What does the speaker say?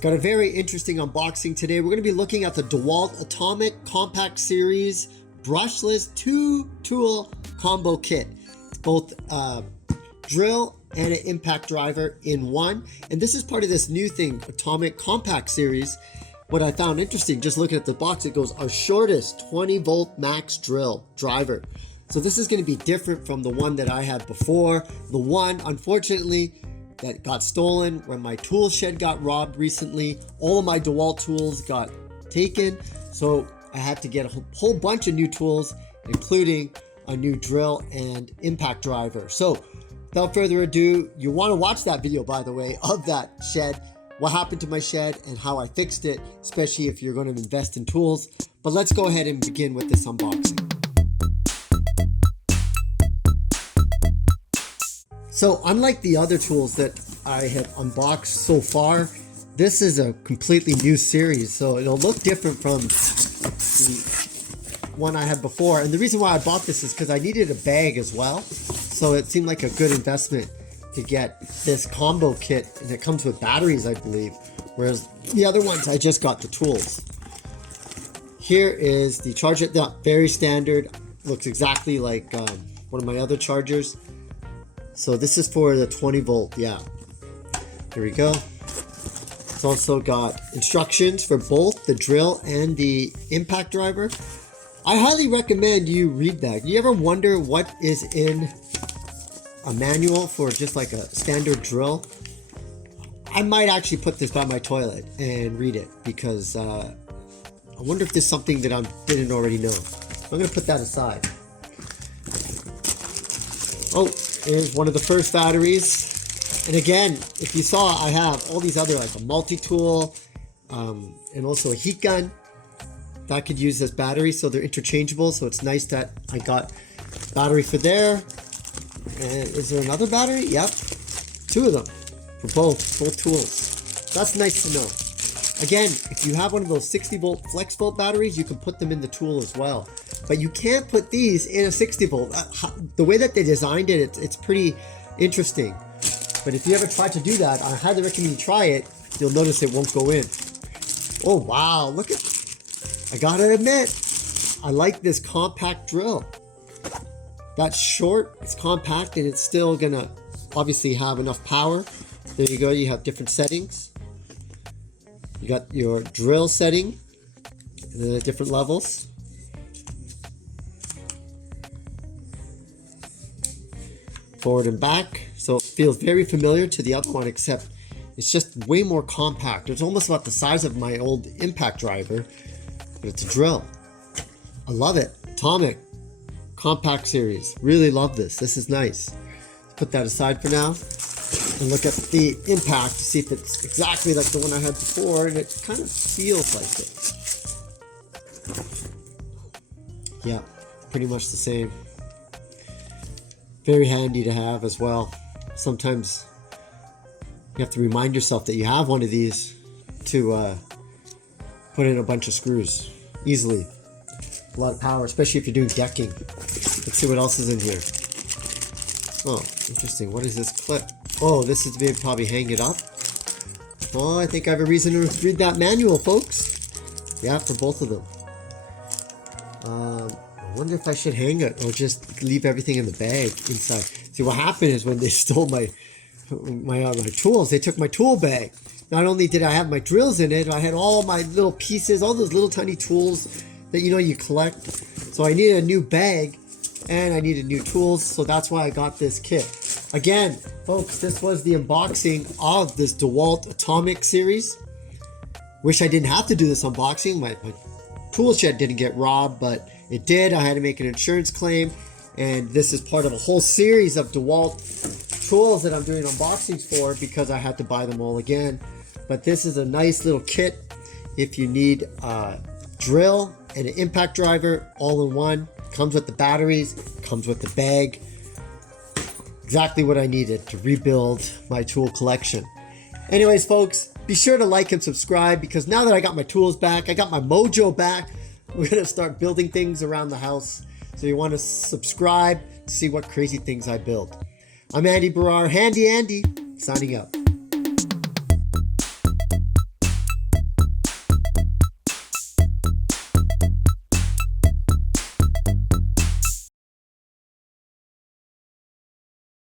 Got a very interesting unboxing today. We're going to be looking at the DeWalt Atomic Compact Series Brushless 2-Tool Combo Kit. It's both a drill and an impact driver in one. And this is part of this new thing, Atomic Compact Series. What I found interesting, just looking at the box, it goes our shortest 20 volt max drill driver. So this is going to be different from the one that I had before. The one, unfortunately, that got stolen when my tool shed got robbed recently. All of my DeWalt tools got taken, so I had to get a whole bunch of new tools, including a new drill and impact driver. So without further ado, you want to watch that video, by the way, of that shed, what happened to my shed and how I fixed it, especially if you're going to invest in tools. But let's go ahead and begin with this unboxing. So unlike the other tools that I have unboxed so far, this is a completely new series. So it'll look different from the one I had before. And the reason why I bought this is because I needed a bag as well. So it seemed like a good investment to get this combo kit. And it comes with batteries, I believe. Whereas the other ones, I just got the tools. Here is the charger, very standard. Looks exactly like one of my other chargers. So this is for the 20 volt, yeah. Here we go. It's also got instructions for both the drill and the impact driver. I highly recommend you read that. You ever wonder what is in a manual for just like a standard drill? I might actually put this by my toilet and read it because I wonder if there's something that I didn't already know. I'm gonna put that aside. Oh, here's one of the first batteries. And again, if you saw, I have all these other, like a multi-tool and also a heat gun that could use this battery. So they're interchangeable. So it's nice that I got battery for there. And is there another battery? Yep. Two of them for both tools. That's nice to know. Again, if you have one of those 60 volt flex volt batteries, you can put them in the tool as well. But you can't put these in a 60 volt. The way that they designed it, it's pretty interesting. But if you ever try to do that, I highly recommend you try it. You'll notice it won't go in. Oh wow, look at, I gotta admit, I like this compact drill. That's short, it's compact, and it's still gonna obviously have enough power. There you go, you have different settings. You got your drill setting, the different levels. Forward and back, so it feels very familiar to the other one, except it's just way more compact. It's almost about the size of my old impact driver, but it's a drill. I love it. Atomic Compact Series, really love this. This is nice. Put that aside for now and look at the impact to see if it's exactly like the one I had before, and it kind of feels like it. Yeah, pretty much the same. Very handy to have as well. Sometimes you have to remind yourself that you have one of these to put in a bunch of screws easily. A lot of power, especially if you're doing decking. Let's see what else is in here. Oh, interesting. What is this clip? Oh, this is to probably hang it up. Oh, I think I have a reason to read that manual, folks. Yeah, for both of them. I wonder if I should hang it or just leave everything in the bag inside. See, what happened is when they stole my tools, they took my tool bag. Not only did I have my drills in it, I had all my little pieces, all those little tiny tools that you collect. So I needed a new bag and I needed new tools. So that's why I got this kit. Again, folks, this was the unboxing of this DeWalt Atomic series. Wish I didn't have to do this unboxing. My tool shed didn't get robbed, but it did. I had to make an insurance claim, and this is part of a whole series of DeWalt tools that I'm doing unboxings for because I had to buy them all again. But this is a nice little kit if you need a drill and an impact driver all in one. Comes with the batteries, comes with the bag. Exactly what I needed to rebuild my tool collection. Anyways, folks, be sure to like and subscribe because now that I got my tools back, I got my mojo back, we're going to start building things around the house. So you want to subscribe to see what crazy things I build. I'm Andy Baryer, Handy Andy, signing out.